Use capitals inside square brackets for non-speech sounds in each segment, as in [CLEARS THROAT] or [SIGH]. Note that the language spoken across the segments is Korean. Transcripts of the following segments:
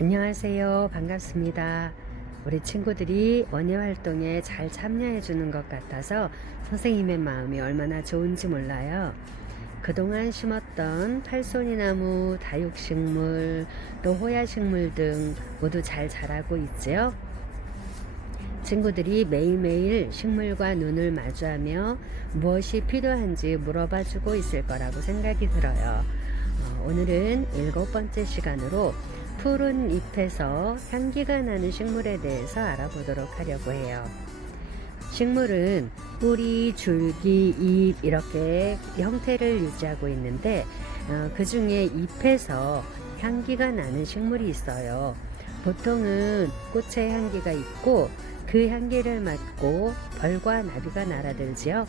안녕하세요. 반갑습니다. 우리 친구들이 원예 활동에 잘 참여해 주는 것 같아서 선생님의 마음이 얼마나 좋은지 몰라요. 그동안 심었던 팔손이나무, 다육식물, 또 호야식물 등 모두 잘 자라고 있지요. 친구들이 매일매일 식물과 눈을 마주하며 무엇이 필요한지 물어봐 주고 있을 거라고 생각이 들어요. 어, 오늘은 일곱 번째 시간으로 푸른 잎에서 향기가 나는 식물에 대해서 알아보도록 하려고 해요. 식물은 뿌리, 줄기, 잎 이렇게 형태를 유지하고 있는데 어, 그 중에 잎에서 향기가 나는 식물이 있어요. 보통은 꽃의 향기가 있고 그 향기를 맡고 벌과 나비가 날아들지요.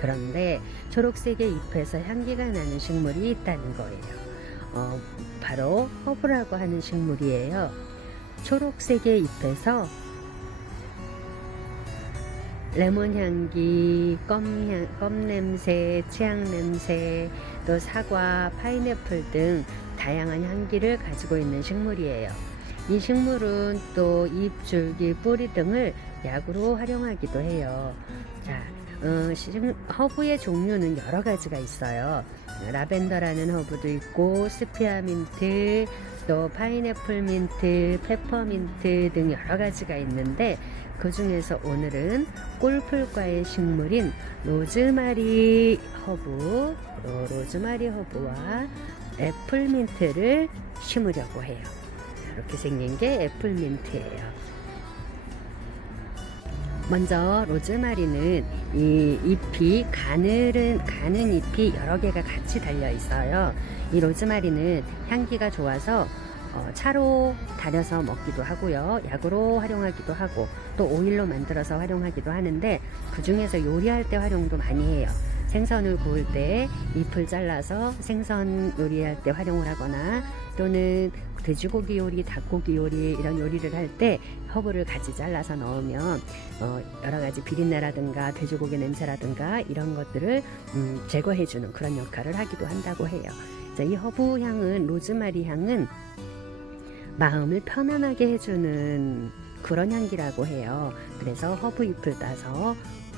그런데 초록색의 잎에서 향기가 나는 식물이 있다는 거예요. 어, 바로 허브라고 하는 식물이에요. 초록색의 잎에서 레몬 향기, 껌향, 껌 냄새, 치약 냄새, 또 사과, 파인애플 등 다양한 향기를 가지고 있는 식물이에요. 이 식물은 또 잎, 줄기, 뿌리 등을 약으로 활용하기도 해요. 자, 어, 식- 허브의 종류는 여러 가지가 있어요. 라벤더라는 허브도 있고 스피아민트, 또 파인애플 민트, 페퍼민트 등 여러 가지가 있는데 그 중에서 오늘은 꿀풀과의 식물인 로즈마리 허브, 어, 로즈마리 허브와 애플민트를 심으려고 해요. 이렇게 생긴 게 애플민트예요. 먼저 로즈마리는 이 잎이 가늘은 가는 잎이 여러 개가 같이 달려 있어요. 이 로즈마리는 향기가 좋아서 어, 차로 달여서 먹기도 하고요. 약으로 활용하기도 하고 또 오일로 만들어서 활용하기도 하는데 그 중에서 요리할 때 활용도 많이 해요. 생선을 구울 때 잎을 잘라서 생선 요리할 때 활용을 하거나 또는 돼지고기 요리, 닭고기 요리 이런 요리를 할 때 허브를 같이 잘라서 넣으면 어, 여러 가지 비린내라든가 돼지고기 냄새라든가 이런 것들을 음, 제거해주는 그런 역할을 하기도 한다고 해요. 자, 이 허브 향은 로즈마리 향은 마음을 편안하게 해주는 그런 향기라고 해요. 그래서 허브 잎을 따서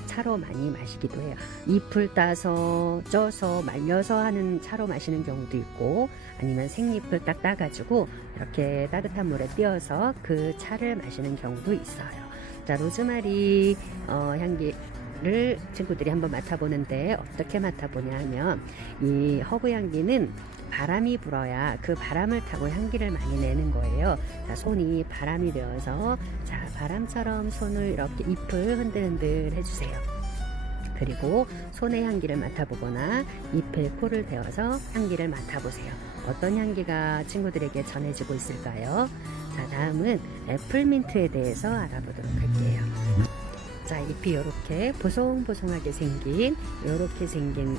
차로 많이 마시기도 해요. 잎을 따서 쪄서 말려서 하는 차로 마시는 경우도 있고 아니면 생잎을 딱 따가지고 이렇게 따뜻한 물에 띄어서 그 차를 마시는 경우도 있어요. 자, 로즈마리 어, 향기 를 친구들이 한번 맡아보는데 어떻게 맡아보냐 하면 이 허브 향기는 바람이 불어야 그 바람을 타고 향기를 많이 내는 거예요. 자, 손이 바람이 되어서 자, 바람처럼 손을 이렇게 잎을 흔들흔들 해주세요. 그리고 손의 향기를 맡아보거나 잎에 코를 대어서 향기를 맡아보세요. 어떤 향기가 친구들에게 전해지고 있을까요? 자, 다음은 애플민트에 대해서 알아보도록 할게요. 자, 잎이 이렇게 보송보송하게 생긴, 이렇게 생긴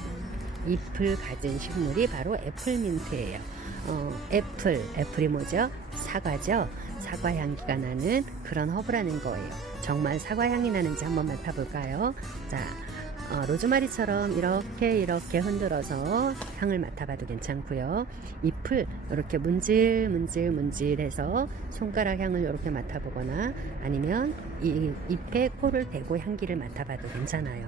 잎을 가진 식물이 바로 애플민트예요. 어, 애플, 애플이 뭐죠? 사과죠? 사과 향기가 나는 그런 허브라는 거예요. 정말 사과 향이 나는지 한번 맡아볼까요? 자, 어, 로즈마리처럼 이렇게 이렇게 흔들어서 향을 맡아봐도 괜찮고요. 잎을 이렇게 문질 문질 문질해서 손가락 향을 이렇게 맡아보거나 아니면 이 잎에 코를 대고 향기를 맡아봐도 괜찮아요.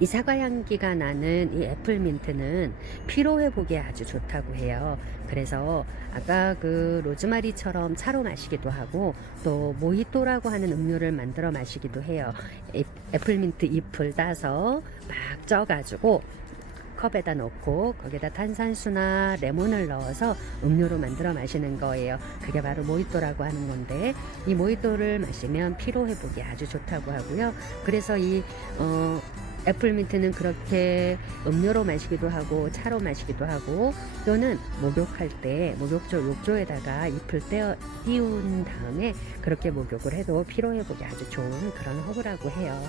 이 사과 향기가 나는 이 애플민트는 피로 회복에 아주 좋다고 해요. 그래서 아까 그 로즈마리처럼 차로 마시기도 하고 또 모히또라고 하는 음료를 만들어 마시기도 해요. 애- 애플민트 잎을 따서 막 쪄가지고 컵에다 넣고 거기다 탄산수나 레몬을 넣어서 음료로 만들어 마시는 거예요. 그게 바로 모히또라고 하는 건데 이 모히또를 마시면 피로 회복이 아주 좋다고 하고요. 그래서 이 어, 애플민트는 그렇게 음료로 마시기도 하고 차로 마시기도 하고 또는 목욕할 때 목욕조 욕조에다가 잎을 떼어 띄운 다음에 그렇게 목욕을 해도 피로 회복이 아주 좋은 그런 허브라고 해요.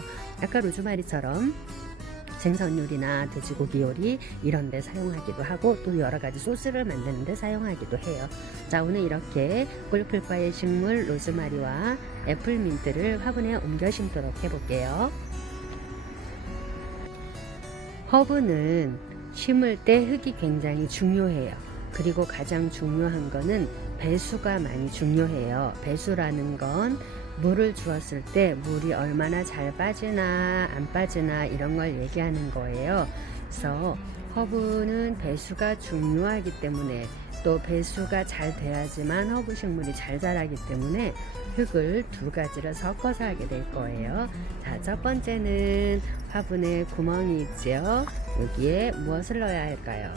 아까 로즈마리처럼 생선 요리나 돼지고기 요리 이런 데 사용하기도 하고 또 여러 가지 소스를 만드는 데 사용하기도 해요. 자, 오늘 이렇게 꿀풀과의 식물 로즈마리와 애플민트를 화분에 옮겨 심도록 해볼게요. 허브는 심을 때 흙이 굉장히 중요해요. 그리고 가장 중요한 거는 배수가 많이 중요해요. 배수라는 건 물을 주었을 때 물이 얼마나 잘 빠지나 안 빠지나 이런 걸 얘기하는 거예요. 그래서 허브는 배수가 중요하기 때문에 또 배수가 잘 돼야지만 허브 식물이 잘 자라기 때문에 흙을 두 가지를 섞어서 하게 될 거예요. 자, 첫 번째는 화분에 구멍이 있죠. 여기에 무엇을 넣어야 할까요?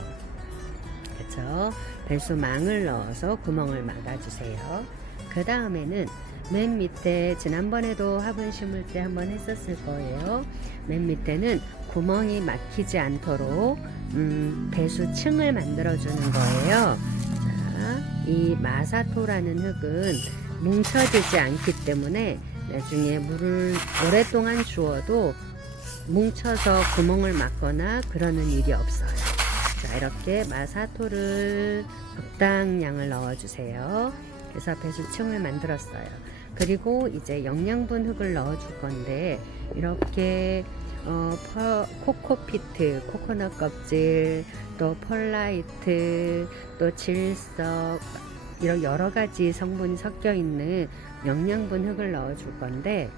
그렇죠. 배수망을 넣어서 구멍을 막아주세요. 그 다음에는 맨 밑에 지난번에도 화분 심을 때 한번 했었을 거예요. 맨 밑에는 구멍이 막히지 않도록 음, 배수층을 만들어주는 거예요. 자, 이 마사토라는 흙은 뭉쳐지지 않기 때문에 나중에 물을 오랫동안 주어도 뭉쳐서 구멍을 막거나 그러는 일이 없어요. 자, 이렇게 마사토를 적당량을 넣어주세요. 그래서 배수층을 만들었어요. 그리고 이제 영양분 흙을 넣어줄 건데 이렇게 어, 퍼, 코코피트, 코코넛 껍질, 또 펄라이트, 또 질석 이런 여러 가지 성분이 섞여 있는 영양분 흙을 넣어 줄 건데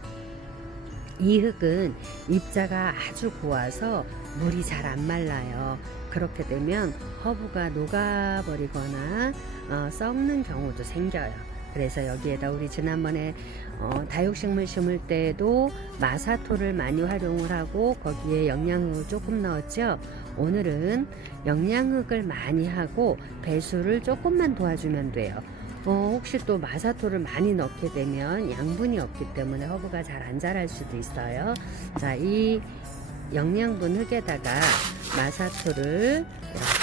이 흙은 입자가 아주 고와서 물이 잘 안 말라요. 그렇게 되면 허브가 녹아버리거나 어, 썩는 경우도 생겨요. 그래서 여기에다 우리 지난번에 어, 다육식물 심을 때도 마사토를 많이 활용을 하고 거기에 영양흙을 조금 넣었죠. 오늘은 영양흙을 많이 하고 배수를 조금만 도와주면 돼요. 어, 혹시 또 마사토를 많이 넣게 되면 양분이 없기 때문에 허브가 잘 안 자랄 수도 있어요. 자, 이 영양분 흙에다가 마사토를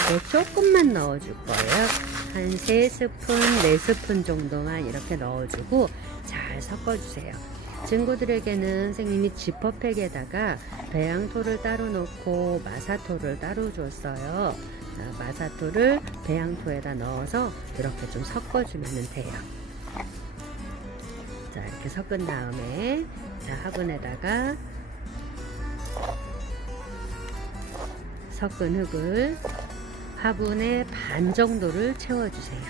이렇게 조금만 넣어줄 거예요. 한 3스푼, 4스푼 정도만 이렇게 넣어주고 잘 섞어주세요. 친구들에게는 선생님이 지퍼팩에다가 배양토를 따로 넣고 마사토를 따로 줬어요. 자, 마사토를 배양토에다 넣어서 이렇게 좀 섞어주면 돼요. 자, 이렇게 섞은 다음에 자, 화분에다가 섞은 흙을 화분의 반 정도를 채워주세요.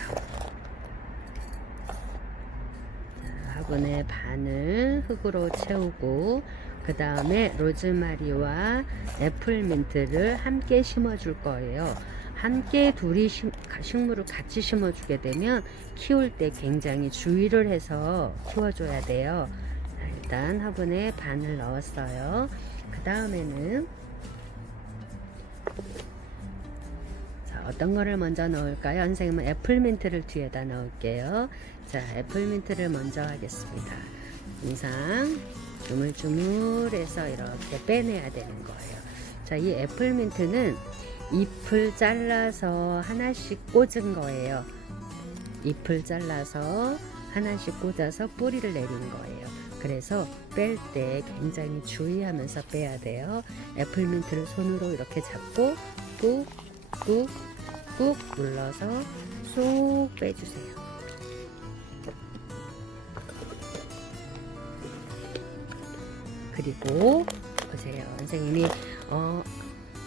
자, 화분의 반을 흙으로 채우고 그 다음에 로즈마리와 애플민트를 함께 심어줄 거예요. 함께 둘이 심, 식물을 같이 심어주게 되면 키울 때 굉장히 주의를 해서 키워줘야 돼요. 자, 일단 화분에 반을 넣었어요. 그 다음에는 자, 어떤 거를 먼저 넣을까요? 선생님은 애플민트를 뒤에다 넣을게요. 자, 애플민트를 먼저 하겠습니다. 이상 주물주물해서 이렇게 빼내야 되는 거예요. 자, 이 애플민트는 잎을 잘라서 하나씩 꽂은 거예요. 잎을 잘라서 하나씩 꽂아서 뿌리를 내린 거예요. 그래서 뺄 때 굉장히 주의하면서 빼야 돼요. 애플민트를 손으로 이렇게 잡고 꾹, 꾹, 꾹 눌러서 쏙 빼주세요. 그리고 보세요. 선생님이 어,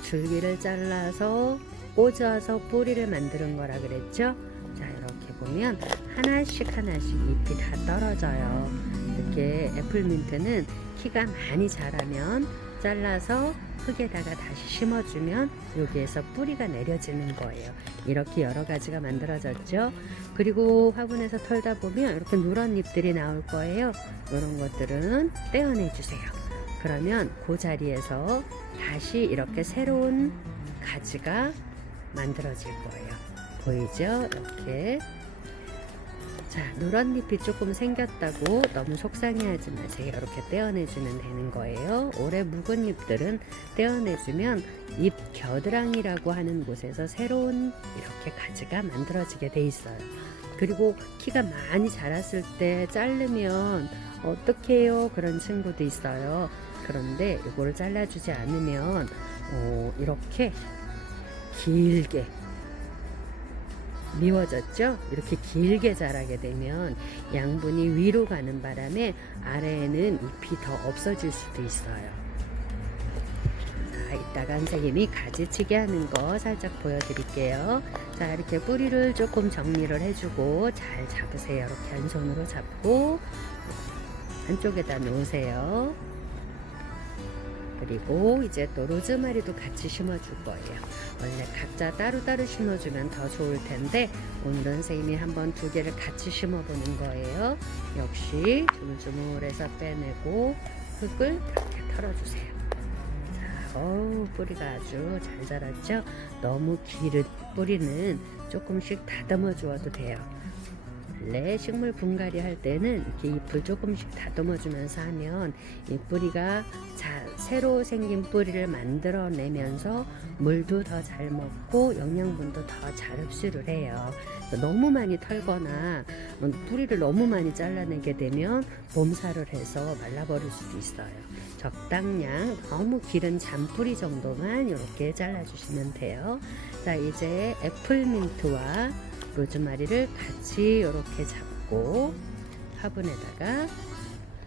줄기를 잘라서 꽂아서 뿌리를 만드는 거라 그랬죠? 자, 이렇게 보면 하나씩 하나씩 잎이 다 떨어져요. 이렇게 애플민트는 키가 많이 자라면 잘라서 흙에다가 다시 심어주면 여기에서 뿌리가 내려지는 거예요. 이렇게 여러 가지가 만들어졌죠. 그리고 화분에서 털다 보면 이렇게 누런 잎들이 나올 거예요. 이런 것들은 떼어내 주세요. 그러면 그 자리에서 다시 이렇게 새로운 가지가 만들어질 거예요. 보이죠? 이렇게. 자, 누런 잎이 조금 생겼다고 너무 속상해하지 마세요. 이렇게 떼어내주면 되는 거예요. 오래 묵은 잎들은 떼어내주면 잎 겨드랑이라고 하는 곳에서 새로운 이렇게 가지가 만들어지게 돼 있어요. 그리고 키가 많이 자랐을 때 자르면 어떻게 해요? 그런 친구도 있어요. 그런데 이거를 잘라주지 않으면 어, 이렇게 길게 미워졌죠? 이렇게 길게 자라게 되면 양분이 위로 가는 바람에 아래에는 잎이 더 없어질 수도 있어요. 자, 이따가 선생님이 가지치기 하는 거 살짝 보여드릴게요. 자, 이렇게 뿌리를 조금 정리를 해주고 잘 잡으세요. 이렇게 한 손으로 잡고 한쪽에다 놓으세요. 그리고 이제 또 로즈마리도 같이 심어줄 거예요. 원래 각자 따로따로 심어주면 더 좋을 텐데 오늘은 선생님이 한번 두 개를 같이 심어보는 거예요. 역시 주물주물해서 빼내고 흙을 이렇게 털어주세요. 자, 어우 뿌리가 아주 잘 자랐죠? 너무 길은 뿌리는 조금씩 다듬어 주어도 돼요. 원래 식물 분갈이 할 때는 이렇게 잎을 조금씩 다듬어 주면서 하면 이 뿌리가 자, 새로 생긴 뿌리를 만들어내면서 물도 더 잘 먹고 영양분도 더 잘 흡수를 해요. 너무 많이 털거나 뿌리를 너무 많이 잘라내게 되면 몸살을 해서 말라버릴 수도 있어요. 적당량 너무 길은 잔뿌리 정도만 이렇게 잘라주시면 돼요. 자 이제 애플민트와 로즈마리를 같이 이렇게 잡고 화분에다가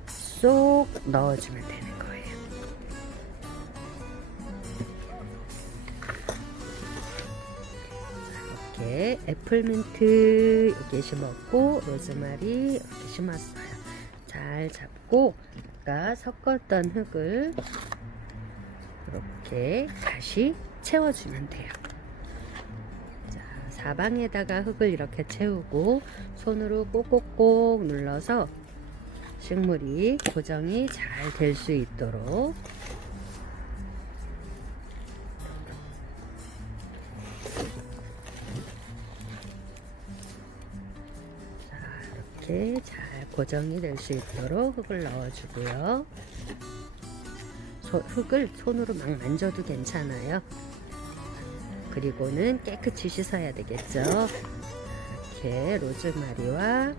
쏙 넣어주면 되는 거예요. 자, 이렇게 애플민트 이렇게 심었고 로즈마리 이렇게 심었어요. 잘 잡고 아까 섞었던 흙을 이렇게 다시 채워주면 돼요. 자, 사방에다가 흙을 이렇게 채우고 손으로 꼭꼭꼭 눌러서 식물이 고정이 잘 될 수 있도록 자, 이렇게 잘 고정이 될 수 있도록 흙을 넣어주고요. 소- 흙을 손으로 막 만져도 괜찮아요. 그리고는 깨끗이 씻어야 되겠죠. 이렇게 로즈마리와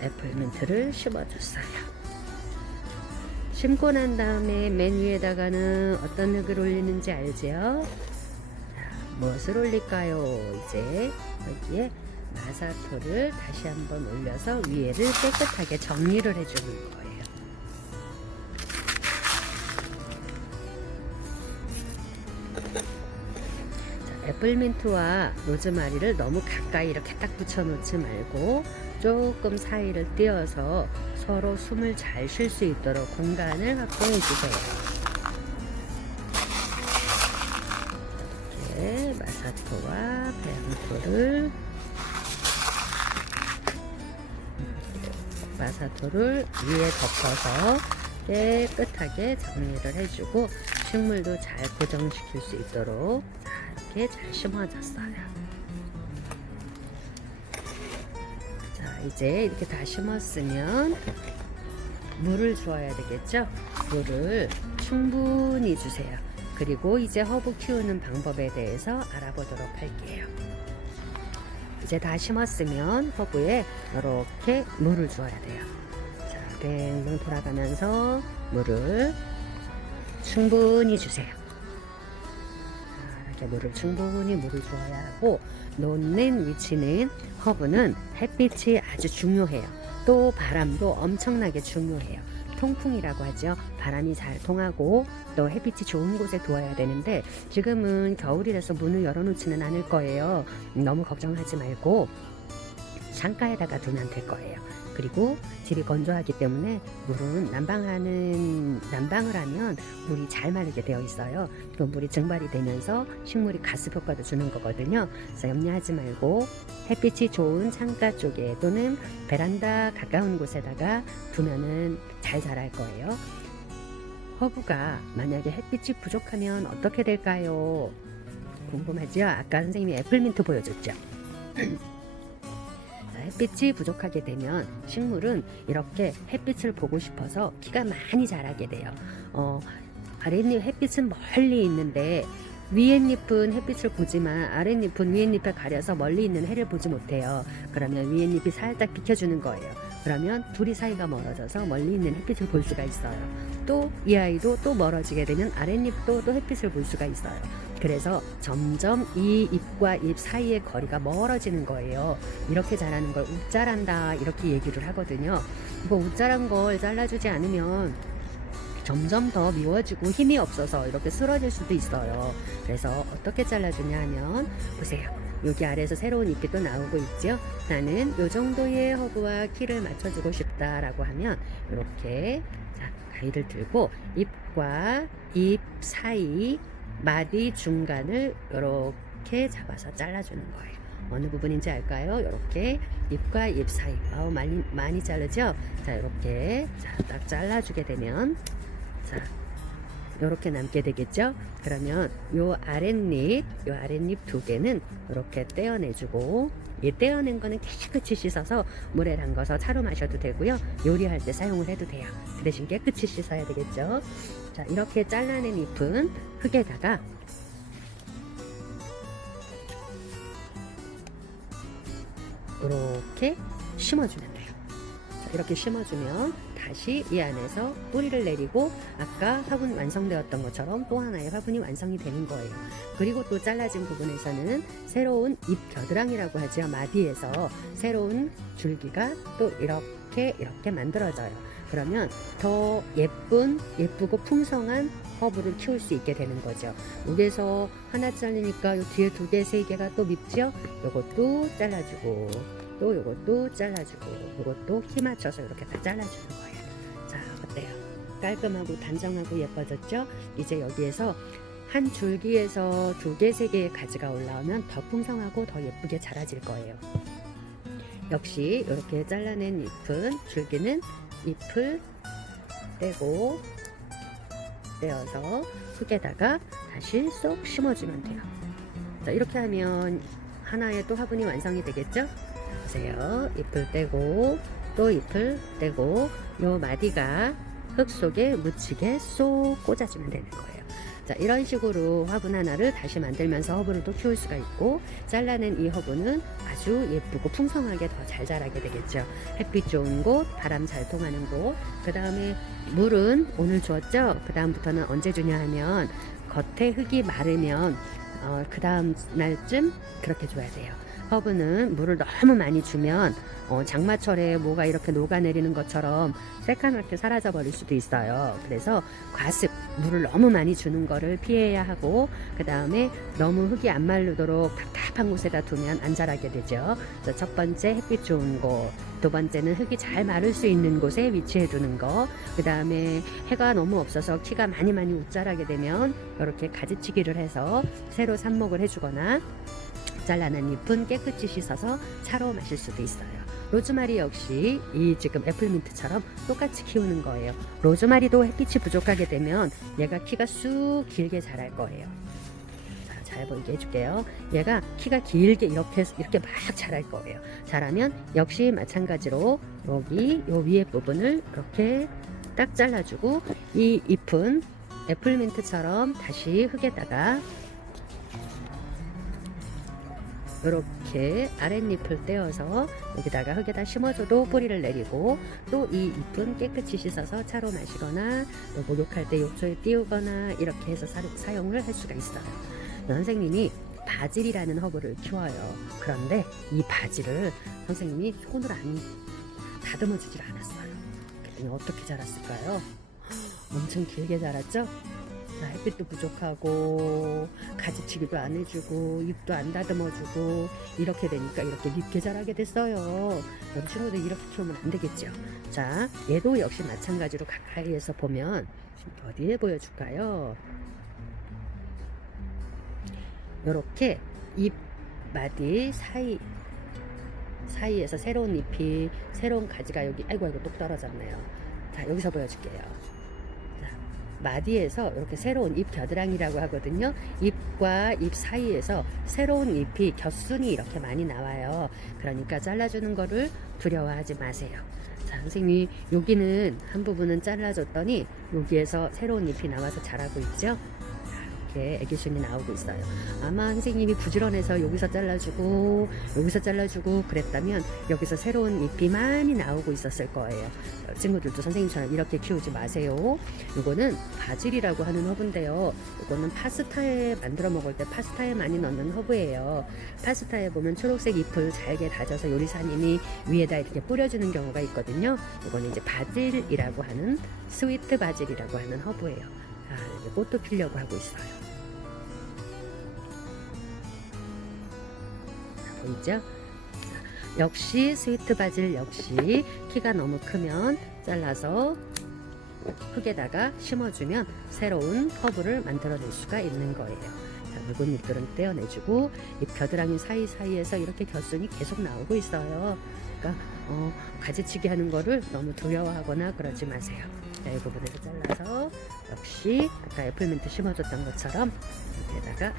애플민트를 심어줬어요. 심고 난 다음에 맨 위에다가는 어떤 흙을 올리는지? 자, 무엇을 올릴까요? 이제 여기에 마사토를 다시 한번 올려서 위에를 깨끗하게 정리를 해주는 거예요. 자, 애플민트와 로즈마리를 너무 가까이 이렇게 딱 붙여놓지 말고 조금 사이를 띄어서 서로 숨을 잘 쉴 수 있도록 공간을 확보해 주세요. 이렇게 마사토와 배양토를 마사토를 위에 덮어서 깨끗하게 정리를 해주고 식물도 잘 고정시킬 수 있도록 자, 이렇게 잘 심어졌어요. 자, 이제 이렇게 다 심었으면 물을 주어야 되겠죠? 물을 충분히 주세요. 그리고 이제 허브 키우는 방법에 대해서 알아보도록 할게요. 이제 다 심었으면 허브에 이렇게 물을 주어야 돼요. 자, 뱅뱅 돌아가면서 물을 충분히 주세요. 자, 이렇게 물을 충분히 물을 주어야 하고 놓는 위치는 허브는 햇빛이 아주 중요해요. 또 바람도 엄청나게 중요해요. 통풍이라고 하죠. 바람이 잘 통하고 또 햇빛이 좋은 곳에 두어야 되는데 지금은 겨울이라서 문을 열어놓지는 않을 거예요. 너무 걱정하지 말고 창가에다가 두면 될 거예요. 그리고 집이 건조하기 때문에 물은 난방하는 난방을 하면 물이 잘 마르게 되어 있어요. 그 물이 증발이 되면서 식물이 가습 효과도 주는 거거든요. 그래서 염려하지 말고 햇빛이 좋은 창가 쪽에 또는 베란다 가까운 곳에다가 두면은 잘 자랄 거예요. 허브가 만약에 햇빛이 부족하면 어떻게 될까요? 궁금하죠? 아까 선생님이 애플민트 보여줬죠? [CLEARS THROAT] 자, 햇빛이 부족하게 되면 식물은 이렇게 햇빛을 보고 싶어서 키가 많이 자라게 돼요. 어, 아랫잎 햇빛은 멀리 있는데 위엔잎은 햇빛을 보지만 아랫잎은 위엔잎에 가려서 멀리 있는 해를 보지 못해요. 그러면 위엔잎이 살짝 비켜주는 거예요. 그러면 둘이 사이가 멀어져서 멀리 있는 햇빛을 볼 수가 있어요. 또 이 아이도 또 멀어지게 되면 아랫잎도 또 햇빛을 볼 수가 있어요. 그래서 점점 이 잎과 잎 사이의 거리가 멀어지는 거예요. 이렇게 자라는 걸 웃자란다 이렇게 얘기를 하거든요. 이거 웃자란 걸 잘라주지 않으면 점점 더 미워지고 힘이 없어서 이렇게 쓰러질 수도 있어요. 그래서 어떻게 잘라주냐 하면 보세요. 여기 아래에서 새로운 잎이 또 나오고 있죠. 나는 요 정도의 허브와 키를 맞춰주고 싶다라고 하면 이렇게 자 가위를 들고 잎과 잎 사이 마디 중간을 이렇게 잡아서 잘라주는 거예요. 어느 부분인지 알까요? 이렇게 잎과 잎 사이. 아우 많이 많이 자르죠? 자 이렇게 자딱 잘라주게 되면 자 이렇게 남게 되겠죠? 그러면 요 아랫잎, 요 아랫잎 두 개는 이렇게 떼어내주고 이 떼어낸 거는 깨끗이 씻어서 물에 담가서 차로 마셔도 되고요. 요리할 때 사용을 해도 돼요. 그 대신 깨끗이 씻어야 되겠죠? 자 이렇게 잘라낸 잎은 흙에다가 이렇게 심어주면 돼요. 자, 이렇게 심어주면 다시 이 안에서 뿌리를 내리고 아까 화분 완성되었던 것처럼 또 하나의 화분이 완성이 되는 거예요. 그리고 또 잘라진 부분에서는 새로운 잎 겨드랑이라고 하죠. 마디에서 새로운 줄기가 또 이렇게 이렇게 만들어져요. 그러면 더 예쁜 예쁘고 풍성한 허브를 키울 수 있게 되는 거죠. 여기에서 하나 잘리니까 요 뒤에 두 개, 세 개가 또 밉죠? 요것도 잘라주고 또 요것도 잘라주고 요것도 키 맞춰서 이렇게 다 잘라주는 거예요. 자, 어때요? 깔끔하고 단정하고 예뻐졌죠? 이제 여기에서 한 줄기에서 두 개, 세 개의 가지가 올라오면 더 풍성하고 더 예쁘게 자라질 거예요. 역시 이렇게 잘라낸 잎은 줄기는 잎을 떼고 떼어서 흙에다가 다시 쏙 심어주면 돼요. 자, 이렇게 하면 하나의 또 화분이 완성이 되겠죠? 보세요. 잎을 떼고 또 잎을 떼고 요 마디가 흙 속에 묻히게 쏙 꽂아주면 되는 거예요. 자, 이런 식으로 화분 하나를 다시 만들면서 허브를 또 키울 수가 있고 잘라낸 이 허브는 아주 예쁘고 풍성하게 더 잘 자라게 되겠죠. 햇빛 좋은 곳, 바람 잘 통하는 곳, 그 다음에 물은 오늘 주었죠? 그 다음부터는 언제 주냐 하면 겉에 흙이 마르면 어, 그 다음 날쯤 그렇게 줘야 돼요. 허브는 물을 너무 많이 주면 어, 장마철에 뭐가 이렇게 녹아내리는 것처럼 새까맣게 사라져 버릴 수도 있어요. 그래서 과습, 물을 너무 많이 주는 거를 피해야 하고 그 다음에 너무 흙이 안 마르도록 답답한 곳에다 두면 안 자라게 되죠. 그래서 첫 번째 햇빛 좋은 곳, 두 번째는 흙이 잘 마를 수 있는 곳에 위치해 두는 거, 그 다음에 해가 너무 없어서 키가 많이 많이 웃자라게 되면 이렇게 가지치기를 해서 새로 삽목을 해주거나 잘라낸 잎은 깨끗이 씻어서 차로 마실 수도 있어요. 로즈마리 역시 이 지금 애플민트처럼 똑같이 키우는 거예요. 로즈마리도 햇빛이 부족하게 되면 얘가 키가 쑥 길게 자랄 거예요. 자, 잘 보이게 해줄게요. 얘가 키가 길게 이렇게 이렇게 막 자랄 거예요. 자라면 역시 마찬가지로 여기 요 위에 부분을 이렇게 딱 잘라주고 이 잎은 애플민트처럼 다시 흙에다가 이렇게 아랫잎을 떼어서 여기다가 흙에다 심어줘도 뿌리를 내리고 또 이 잎은 깨끗이 씻어서 차로 마시거나 또 목욕할 때 욕조에 띄우거나 이렇게 해서 사, 사용을 할 수가 있어요. 선생님이 바질이라는 허브를 키워요. 그런데 이 바질을 선생님이 손으로 안 다듬어 주질 않았어요. 어떻게 자랐을까요? 엄청 길게 자랐죠? 자, 햇빛도 부족하고 가지치기도 안 해주고 잎도 안 다듬어주고 이렇게 되니까 이렇게 밉게 자라게 됐어요. 여러분 친구들 이렇게 키우면 안 되겠죠. 자, 얘도 역시 마찬가지로 가까이에서 보면 어디에 보여줄까요? 이렇게 잎 마디 사이 사이에서 새로운 잎이 새로운 가지가 여기 아이고 아이고 똑 떨어졌네요. 자 여기서 보여줄게요. 자, 마디에서 이렇게 새로운 잎 겨드랑이라고 하거든요. 잎과 잎 사이에서 새로운 잎이 겹순이 이렇게 많이 나와요. 그러니까 잘라주는 거를 두려워하지 마세요. 자, 선생님이 여기는 한 부분은 잘라줬더니 여기에서 새로운 잎이 나와서 자라고 있죠. 자, 이렇게 애기순이 나오고 있어요. 아마 선생님이 부지런해서 여기서 잘라주고 여기서 잘라주고 그랬다면 여기서 새로운 잎이 많이 나오고 있었을 거예요. 친구들도 선생님처럼 이렇게 키우지 마세요. 이거는 바질이라고 하는 허브인데요. 이거는 파스타에 만들어 먹을 때 파스타에 많이 넣는 허브예요. 파스타에 보면 초록색 잎을 잘게 다져서 요리사님이 위에다 이렇게 뿌려주는 경우가 있거든요. 이거는 이제 바질이라고 하는 스위트 바질이라고 하는 허브예요. 아, 이제 꽃도 피려고 하고 있어요. 자, 보이죠? 자, 역시 스위트 바질 역시 키가 너무 크면 잘라서 흙에다가 심어주면 새로운 허브를 만들어낼 수가 있는 거예요. 자, 묵은 잎들은 떼어내주고 이 겨드랑이 사이사이에서 이렇게 겨순이 계속 나오고 있어요. 그러니까 어, 가지치기 하는 거를 너무 두려워하거나 그러지 마세요. 자, 이 부분에서 잘라서 역시 아까 애플민트 심어줬던 것처럼 여기에다가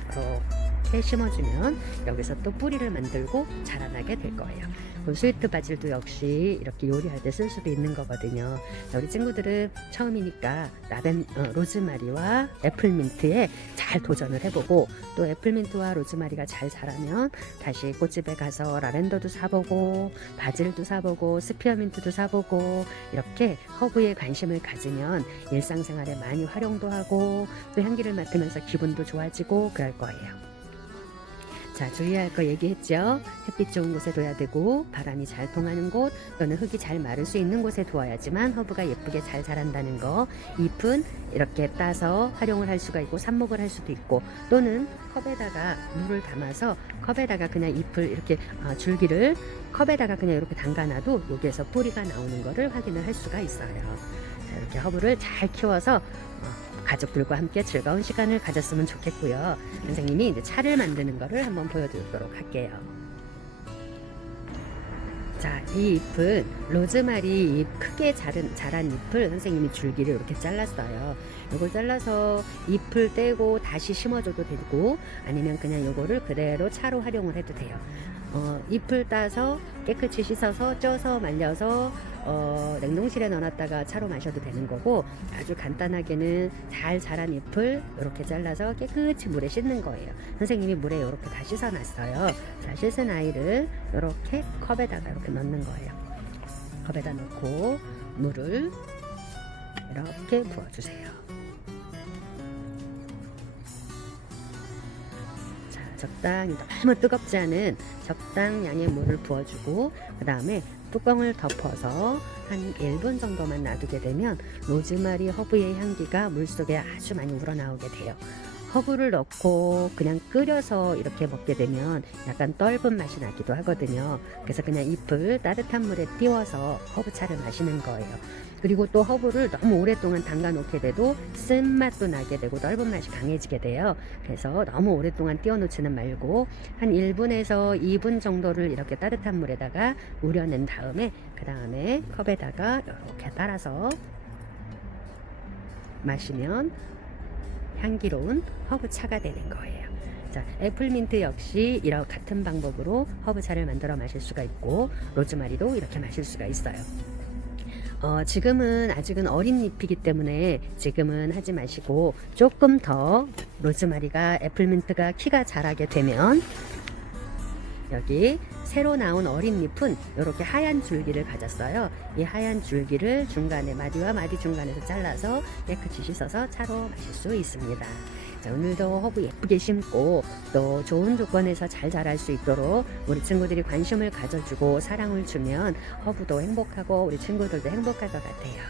이렇게 심어주면 여기서 또 뿌리를 만들고 자라나게 될 거예요. 그럼 스위트 바질도 역시 이렇게 요리할 때 쓸 수도 있는 거거든요. 자, 우리 친구들은 처음이니까 라벤 어, 로즈마리와 애플민트에 잘 도전을 해보고 또 애플민트와 로즈마리가 잘 자라면 다시 꽃집에 가서 라벤더도 사보고 바질도 사보고 스피어민트도 사보고 이렇게 허브에 관심을 가지면 일상생활에 많이 활용도 하고 또 향기를 맡으면서 기분도 좋아 지고 그럴 거예요. 자, 주의할 거 얘기했죠? 햇빛 좋은 곳에 둬야 되고, 바람이 잘 통하는 곳, 또는 흙이 잘 마를 수 있는 곳에 두어야지만 허브가 예쁘게 잘 자란다는 거. 잎은 이렇게 따서 활용을 할 수가 있고, 삽목을 할 수도 있고, 또는 컵에다가 물을 담아서 컵에다가 그냥 잎을 이렇게 아, 줄기를 컵에다가 그냥 이렇게 담가놔도 여기에서 뿌리가 나오는 거를 확인을 할 수가 있어요. 자, 이렇게 허브를 잘 키워서 어, 가족들과 함께 즐거운 시간을 가졌으면 좋겠고요. 선생님이 이제 차를 만드는 거를 한번 보여드리도록 할게요. 자, 이 잎은 로즈마리 잎 크게 자른, 자란 잎을 선생님이 줄기를 이렇게 잘랐어요. 이걸 잘라서 잎을 떼고 다시 심어줘도 되고 아니면 그냥 이거를 그대로 차로 활용을 해도 돼요. 어, 잎을 따서 깨끗이 씻어서 쪄서 말려서 어, 냉동실에 넣어놨다가 차로 마셔도 되는 거고 아주 간단하게는 잘 자란 잎을 이렇게 잘라서 깨끗이 물에 씻는 거예요. 선생님이 물에 이렇게 다 씻어놨어요. 자, 씻은 아이를 이렇게 컵에다가 이렇게 넣는 거예요. 컵에다 넣고 물을 이렇게 부어주세요. 자, 적당히 너무 뜨겁지 않은 적당량의 물을 부어주고 그 다음에 뚜껑을 덮어서 한 1분 정도만 놔두게 되면 로즈마리 허브의 향기가 물속에 아주 많이 우러나오게 돼요. 허브를 넣고 그냥 끓여서 이렇게 먹게 되면 약간 떫은 맛이 나기도 하거든요. 그래서 그냥 잎을 따뜻한 물에 띄워서 허브차를 마시는 거예요. 그리고 또 허브를 너무 오랫동안 담가 놓게 돼도 쓴맛도 나게 되고 떫은 맛이 강해지게 돼요. 그래서 너무 오랫동안 띄워 놓지는 말고 한 1분에서 2분 정도를 이렇게 따뜻한 물에다가 우려낸 다음에 그 다음에 컵에다가 이렇게 따라서 마시면 향기로운 허브차가 되는 거예요. 자, 애플민트 역시 이런 같은 방법으로 허브차를 만들어 마실 수가 있고 로즈마리도 이렇게 마실 수가 있어요. 어, 지금은 아직은 어린 잎이기 때문에 지금은 하지 마시고 조금 더 로즈마리가 애플민트가 키가 자라게 되면 여기 새로 나온 어린 잎은 이렇게 하얀 줄기를 가졌어요. 이 하얀 줄기를 중간에 마디와 마디 중간에서 잘라서 깨끗이 씻어서 차로 마실 수 있습니다. 자, 오늘도 허브 예쁘게 심고 또 좋은 조건에서 잘 자랄 수 있도록 우리 친구들이 관심을 가져주고 사랑을 주면 허브도 행복하고 우리 친구들도 행복할 것 같아요.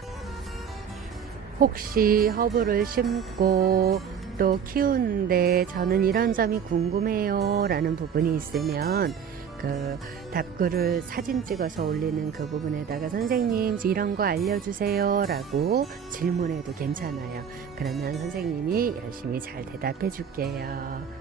혹시 허브를 심고 또 키우는데 저는 이런 점이 궁금해요 라는 부분이 있으면 그 답글을 사진 찍어서 올리는 그 부분에다가 선생님 이런 거 알려주세요 라고 질문해도 괜찮아요. 그러면 선생님이 열심히 잘 대답해 줄게요.